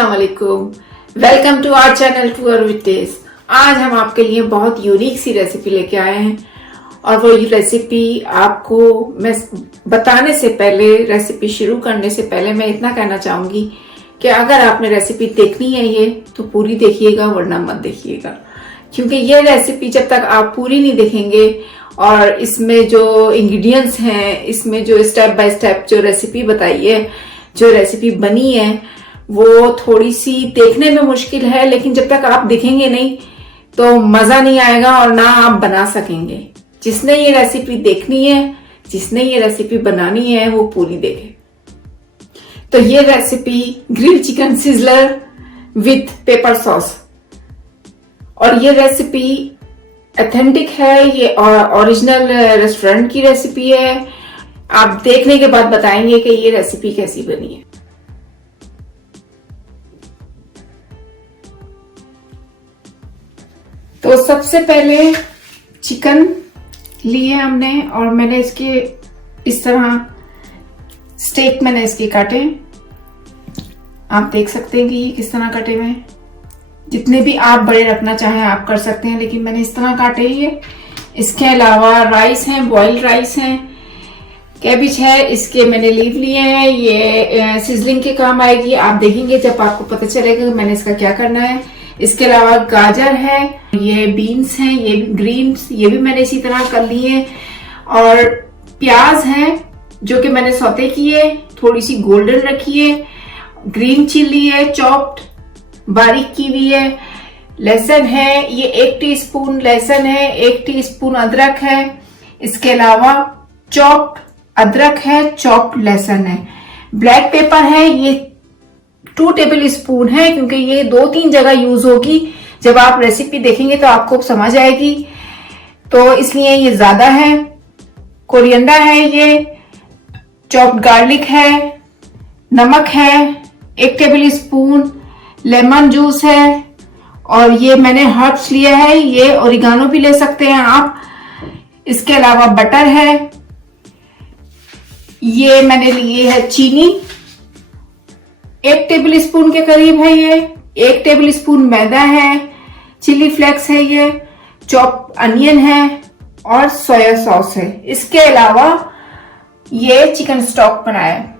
अस्सलाम वालेकुम। Welcome to our channel tour with taste. आज हम आपके लिए बहुत यूनिक सी रेसिपी लेके आए हैं और वो रेसिपी आपको मैं बताने से पहले, रेसिपी शुरू करने से पहले मैं इतना कहना चाहूंगी कि अगर आपने रेसिपी देखनी है ये तो पूरी देखिएगा, वरना मत देखिएगा, क्योंकि ये रेसिपी जब तक आप पूरी नहीं देखेंगे और इसमें जो इंग्रेडिएंट्स हैं, इसमें जो स्टेप बाय स्टेप जो रेसिपी बताई है, जो रेसिपी बनी है, वो थोड़ी सी देखने में मुश्किल है, लेकिन जब तक आप देखेंगे नहीं तो मजा नहीं आएगा और ना आप बना सकेंगे। जिसने ये रेसिपी देखनी है, जिसने ये रेसिपी बनानी है, वो पूरी देखे। तो ये recipe grill chicken sizzler with paper sauce, और ये रेसिपी ऑथेंटिक है, ये ओरिजिनल रेस्टोरेंट की रेसिपी है। आप देखने के बाद बताएंगे कि ये रेसिपी कैसी बनी है। तो सबसे पहले चिकन लिए हमने और मैंने इसके इस तरह स्टेक मैंने इसके काटे। आप देख सकते हैं कि ये किस तरह कटे हुए हैं। जितने भी आप बड़े रखना चाहें आप कर सकते हैं, लेकिन मैंने इस तरह काटे ये। इसके अलावा राइस हैं, बॉइल्ड राइस हैं, कैबिज है, इसके मैंने लीव लिए हैं। ये सिजलिंग के काम आएगी, आप देखेंगे जब आपको पता चलेगा कि मैंने इसका क्या करना है। इसके अलावा गाजर है, ये बीन्स हैं, ये ग्रीन्स, ये भी मैंने इसी तरह कर लिए हैं। और प्याज है जो कि मैंने सौते किए, थोड़ी सी गोल्डन रखी है। ग्रीन चिल्ली है, चॉप्ड बारीक की हुई है। लहसुन है, ये 1 टीस्पून लहसुन है, 1 टीस्पून अदरक है। इसके अलावा चॉप्ड अदरक है, चॉप्ड लहसुन है। ब्लैक पेपर है, ये 2 टेबल स्पून है, क्योंकि ये 2-3 जगह यूज होगी। जब आप रेसिपी देखेंगे तो आपको समझ आएगी, तो इसलिए ये ज्यादा है। कोरिएंडर है, ये चॉप्ड गार्लिक है, नमक है 1 टेबल स्पून, लेमन जूस है, और ये मैंने हर्ब्स लिया है, ये ओरिगानो भी ले सकते हैं आप। इसके अलावा बटर है, ये मैंने लिए है चीनी 1 टेबल स्पून के करीब है, ये 1 टेबल स्पून मैदा है, चिली फ्लेक्स है, ये चॉप अनियन है और सोया सॉस है। इसके अलावा ये चिकन स्टॉक बनाया है।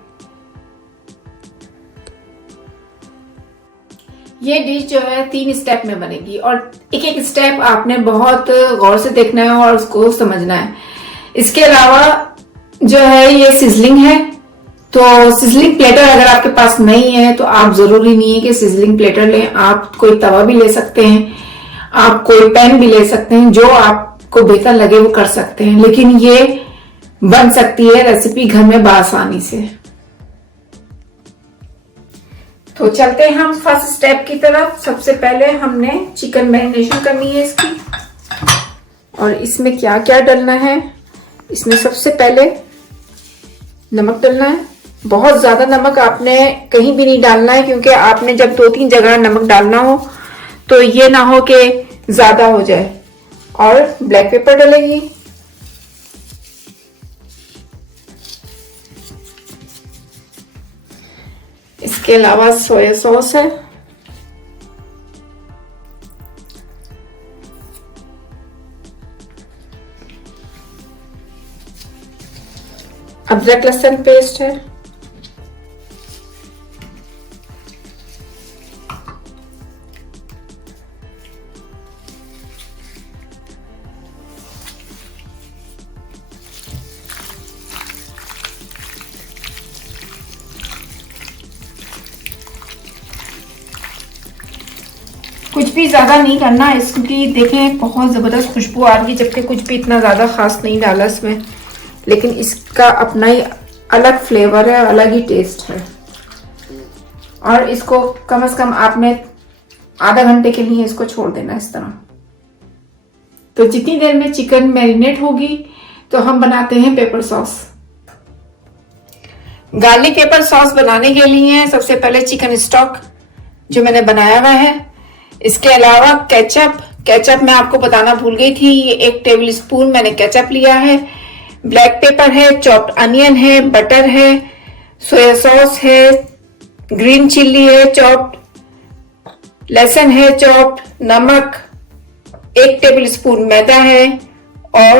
ये डिश जो है 3 स्टेप में बनेगी और एक एक स्टेप आपने बहुत गौर से देखना है और उसको समझना है। इसके अलावा जो है ये सिजलिंग है, तो सिजलिंग प्लेटर अगर आपके पास नहीं है तो आप जरूरी नहीं है कि सिजलिंग प्लेटर लें, आप कोई तवा भी ले सकते हैं, आप कोई पैन भी ले सकते हैं, जो आपको बेहतर लगे वो कर सकते हैं, लेकिन ये बन सकती है रेसिपी घर में बआसानी से। तो चलते हैं हम फर्स्ट स्टेप की तरफ। सबसे पहले हमने चिकन मैरिनेशन करनी है इसकी, और इसमें क्या क्या डालना है। इसमें सबसे पहले नमक डालना है। बहुत ज्यादा नमक आपने कहीं भी नहीं डालना है, क्योंकि आपने जब 2-3 जगह नमक डालना हो तो ये ना हो कि ज्यादा हो जाए। और ब्लैक पेपर डालेगी, इसके अलावा सोया सॉस है, अदरक लहसुन पेस्ट है, कुछ भी ज्यादा नहीं करना है क्योंकि देखें बहुत जबरदस्त खुशबू आ रही है, जबकि कुछ भी इतना ज्यादा खास नहीं डाला इसमें, लेकिन इसका अपना ही अलग फ्लेवर है, अलग ही टेस्ट है। और इसको कम से कम आपने आधा घंटे के लिए इसको छोड़ देना इस तरह। तो जितनी देर में चिकन मैरिनेट होगी तो हम बनाते हैं paper sauce. Garlic paper sauce बनाने के लिए सबसे पहले चिकन स्टॉक जो मैंने बनाया हुआ है, इसके अलावा केचप मैं आपको बताना भूल गई थी, ये 1 टेबल स्पून मैंने केचप लिया है। ब्लैक पेपर है, चॉप्ड अनियन है, बटर है, सोया सॉस है, ग्रीन चिल्ली है चॉप्ड, लहसुन है चॉप्ड, नमक, 1 टेबल स्पून मैदा है और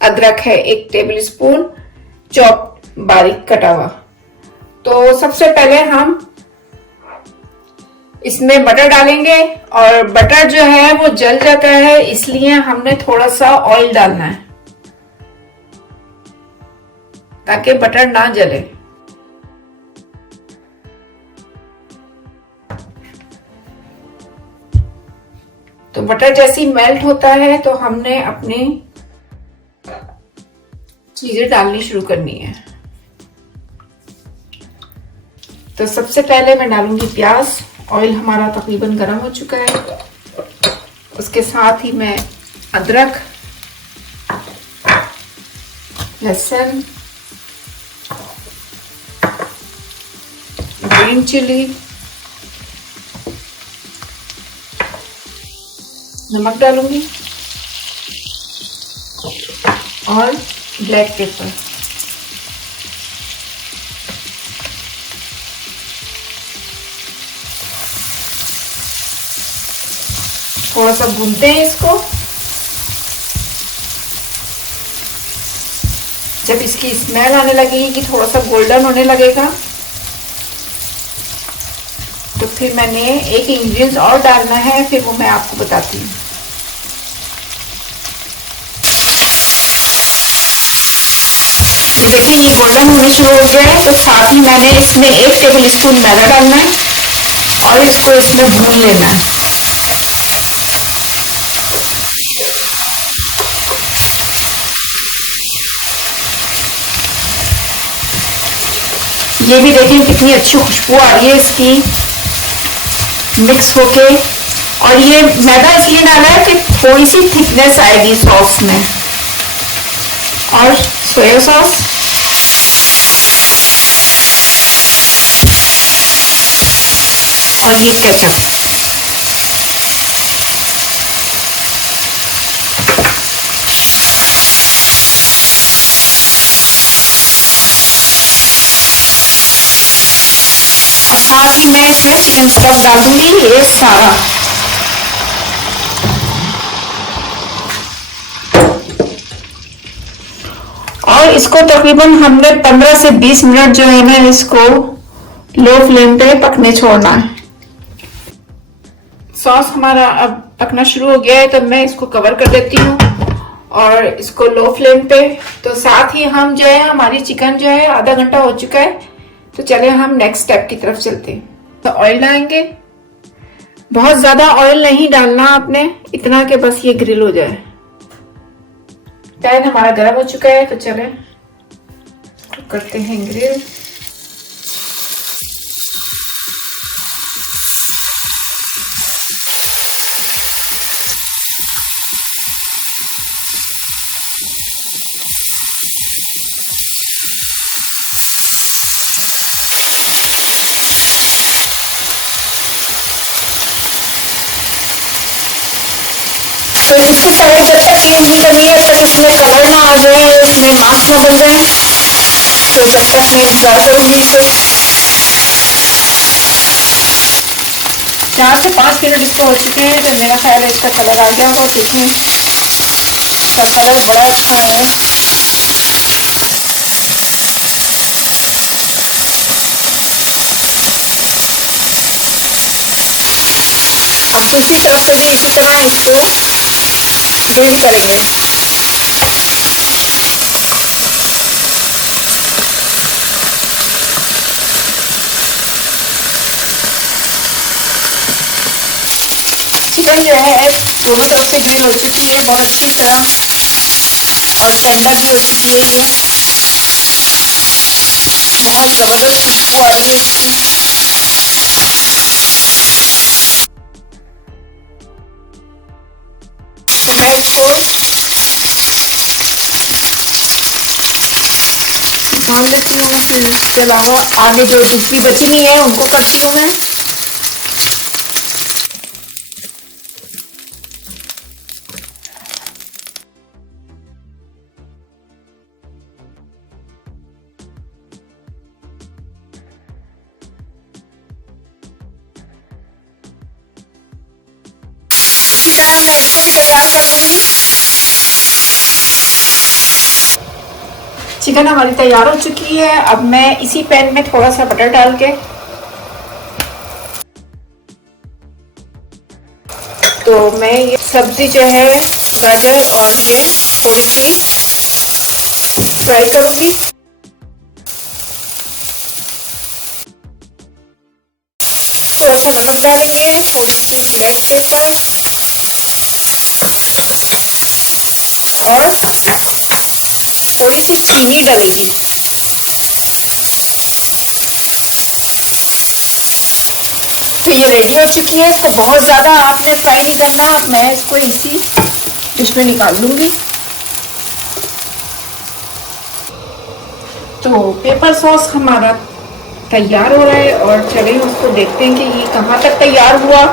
अदरक है 1 टेबल स्पून चॉप्ड बारीक कटा हुआ। तो सबसे पहले हम इसमें बटर डालेंगे और बटर जो है वो जल जाता है, इसलिए हमने थोड़ा सा ऑयल डालना है ताकि बटर ना जले। तो बटर जैसे ही मेल्ट होता है तो हमने अपनी चीजें डालनी शुरू करनी है। तो सबसे पहले मैं डालूंगी प्याज। ऑयल हमारा तकरीबन गर्म हो चुका है। उसके साथ ही मैं अदरक, लहसुन, ग्रीन चिली, नमक डालूंगी और ब्लैक पेपर। थोड़ा सा भूनते हैं इसको। जब इसकी स्मेल आने लगेगी कि थोड़ा सा गोल्डन होने लगेगा तो फिर मैंने एक इंग्रेडिएंट और डालना है, फिर वो मैं आपको बताती हूँ। ये देखिए ये गोल्डन होने शुरू हो गया है। तो साथ ही मैंने इसमें 1 टेबल स्पून मैदा डालना है और इसको इसमें भून लेना है। ये भी देखें कितनी अच्छी खुशबू आ रही है इसकी मिक्स होके। और ये मैदा इसलिए डाला है कि थोड़ी सी थिकनेस आएगी सॉस में। और सोया सॉस, और ये केचप। और साथ ही मैं इसमें चिकन स्टफ डालूंगी ये सारा। और इसको तकरीबन हमने 15 से 20 मिनट जो है ना इसको लो फ्लेम पे पकने छोड़ना है। सॉस हमारा अब पकना शुरू हो गया है तो मैं इसको कवर कर देती हूँ और इसको लो फ्लेम पे। तो साथ ही हम जो है हमारी चिकन जो है आधा घंटा हो चुका है। तो चले हम नेक्स्ट स्टेप की तरफ चलते हैं। तो ऑयल डालेंगे। बहुत ज्यादा ऑयल नहीं डालना आपने, इतना कि बस ये ग्रिल हो जाए। पैन हमारा गर्म हो चुका है तो चले तो करते हैं ग्रिल। तो इसको पहले जब तक ये नहीं करनी है तब इसमें कलर ना आ जाए, इसमें मांस ना बन जाए। तो जब तक मैं इंतजार करूंगी इसे 4 से 5 मिनट इसको हो चुके हैं। तो मेरा ख्याल है इसका कलर आ गया होगा। देखें इसका कलर बड़ा अच्छा है। अब दूसरी तरफ से भी इसी तरह इसको ग्रिल करेंगे। चिकन जो है दोनों तरफ से ग्रिल हो चुकी है बहुत अच्छी तरह और टेंडर भी हो चुकी है। ये बहुत जबरदस्त खुशबू आ रही है इसकी। तो मैं इसको निकाल लेती हूँ। फिर इसके अलावा आगे जो दूसरी बची हुई है उनको करती हूँ मैं। अब मैं इसको भी तैयार कर लूंगी। चिकन हमारी तैयार हो चुकी है। अब मैं इसी पैन में थोड़ा सा बटर डाल के, तो मैं ये सब्जी जो है गाजर और ये थोड़ी सी फ्राई करूंगी। थोड़ा सा नमक डालेंगे, थोड़ी सी ब्लैक पेपर और थोड़ी सी चीनी डालेंगे। तो ये रेडी हो चुकी है। इसको बहुत ज़्यादा आपने फ्राई नहीं करना। अब मैं इसको इसी डिश में निकाल लूँगी। तो पेपर सॉस हमारा तैयार हो रहा है और चलिए उसको देखते हैं कि ये कहाँ तक तैयार हुआ।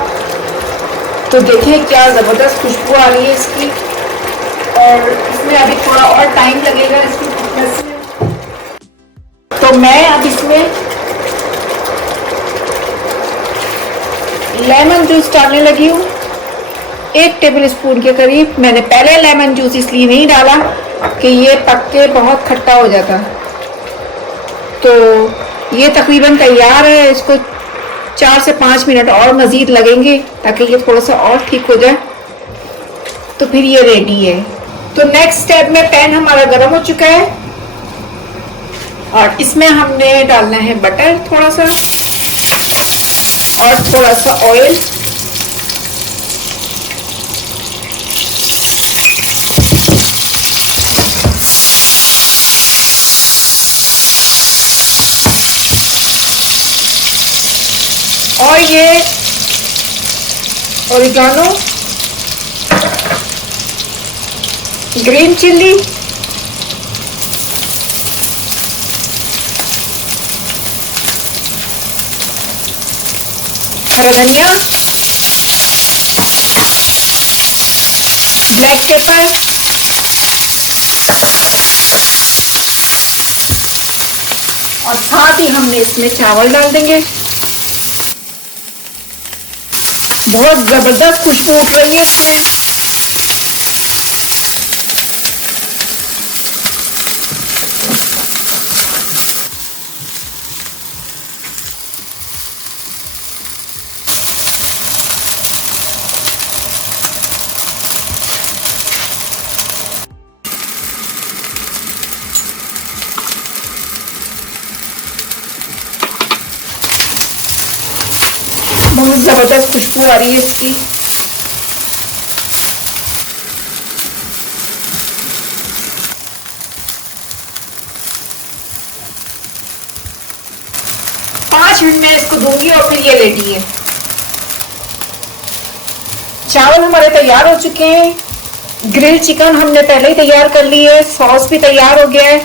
तो देखें क्या ज़बरदस्त खुशबू आ रही है इसकी, और इसमें अभी थोड़ा और टाइम लगेगा इसकी कुकनेस में। तो मैं अब इसमें लेमन जूस डालने लगी हूँ, 1 टेबल स्पून के करीब। मैंने पहले लेमन जूस इसलिए नहीं डाला कि ये पक के बहुत खट्टा हो जाता। तो ये तकरीबन तैयार है। इसको 4 से 5 मिनट और मज़ीद लगेंगे ताकि ये थोड़ा सा और ठीक हो जाए, तो फिर ये रेडी है। तो नेक्स्ट स्टेप में पैन हमारा गर्म हो चुका है और इसमें हमने डालना है बटर थोड़ा सा और थोड़ा सा ऑयल। और ये ओरिगानो, ग्रीन चिल्ली, हरा धनिया, ब्लैक पेपर और साथ ही हमने इसमें चावल डाल देंगे। बहुत जबरदस्त खुशबू उठ रही है इसमें। बहुत जबरदस्त खुशबू आ रही है इसकी। पाँच मिनट में इसको दूंगी और फिर ये रेडी है। चावल हमारे तैयार हो चुके हैं। ग्रिल चिकन हमने पहले ही तैयार कर ली है, सॉस भी तैयार हो गया है।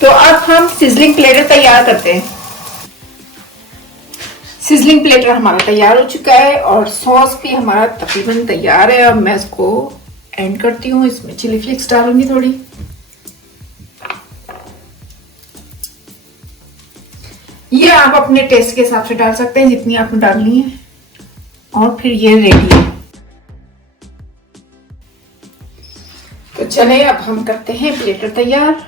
तो अब हम सिजलिंग प्लेटर तैयार करते हैं। सिजलिंग प्लेटर हमारा तैयार हो चुका है और सॉस भी हमारा तकरीबन तैयार है। अब मैं इसको एंड करती हूँ। इसमें चिली फ्लेक्स डालूंगी थोड़ी। ये आप अपने टेस्ट के हिसाब से डाल सकते हैं जितनी आपने डालनी है। और फिर ये रेडी है। तो चले अब हम करते हैं प्लेटर तैयार।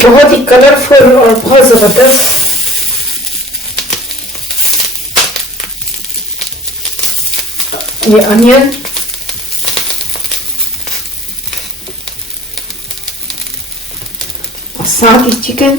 बहुत ही कलरफुल और बहुत जबरदस्त। ये अनियन, और साथ ही चिकन।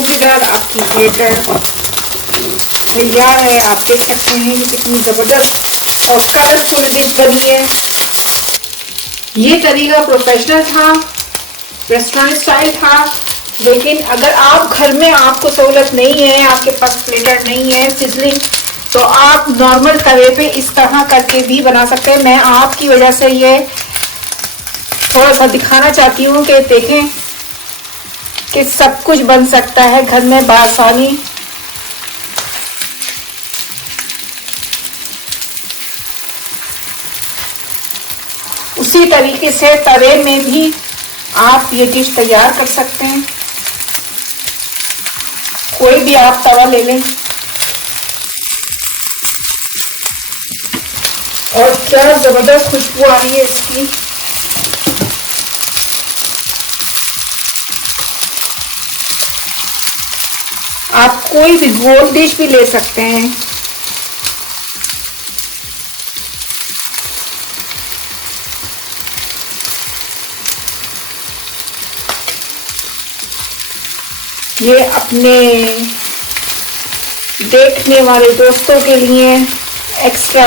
मूंगदाल आपकी प्लेटर तैयार है। आप देख सकते हैं ये कितनी ज़बरदस्त और कलरफुल डिश बनी है। ये तरीका प्रोफेशनल था, रेस्टोरेंट स्टाइल था, लेकिन अगर आप घर में आपको सहूलत नहीं है, आपके पास प्लेटर नहीं है सिजलिंग, तो आप नॉर्मल तवे पे इस तरह करके भी बना सकते हैं। मैं आपकी वजह से ये थोड़ा सा दिखाना चाहती हूँ कि देखें कि सब कुछ बन सकता है घर में बआसानी। उसी तरीके से तवे में भी आप ये डिश तैयार कर सकते हैं। कोई भी आप तवा ले लें। और क्या जबरदस्त खुशबू आ रही है इसकी। आप कोई भी गोल डिश भी ले सकते हैं। ये अपने देखने वाले दोस्तों के लिए एक्स्ट्रा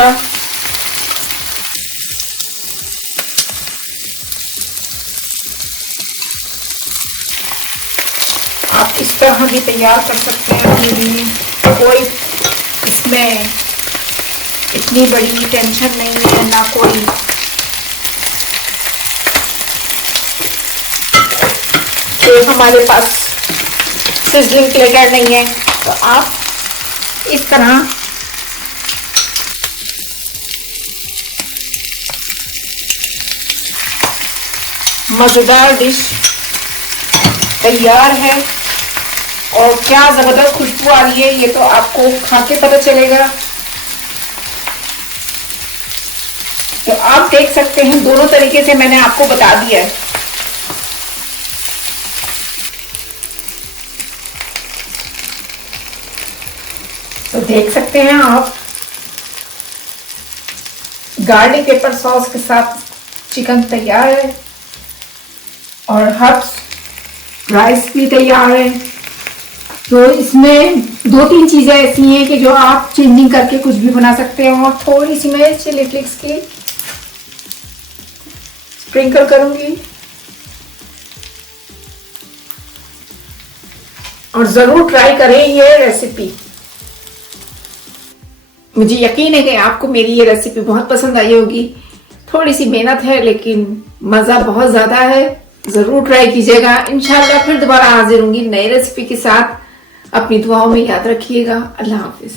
आप इस तरह भी तैयार कर सकते हैं अपने लिए। कोई इसमें इतनी बड़ी टेंशन नहीं है, ना कोई कि हमारे पास सिजलिंग प्लेटर नहीं है। तो आप इस तरह मज़ेदार डिश तैयार है। और क्या जबरदस्त खुशबू आ रही है, ये तो आपको खा के पता चलेगा। तो आप देख सकते हैं दोनों तरीके से मैंने आपको बता दिया है। तो देख सकते हैं आप, गार्लिक पेपर सॉस के साथ चिकन तैयार है और हर्ब्स राइस भी तैयार है। तो इसमें 2-3 चीजें ऐसी हैं कि जो आप चेंजिंग करके कुछ भी बना सकते हैं। और थोड़ी सी मैं चिली फ्लेक्स की स्प्रिंकल करूंगी। और जरूर ट्राई करें ये रेसिपी। मुझे यकीन है कि आपको मेरी ये रेसिपी बहुत पसंद आई होगी। थोड़ी सी मेहनत है लेकिन मज़ा बहुत ज़्यादा है। ज़रूर ट्राई कीजिएगा। इंशाल्लाह फिर दोबारा हाजिर होंगी नई रेसिपी के साथ। अपनी दुआओं में याद रखिएगा। अल्लाह हाफिज़।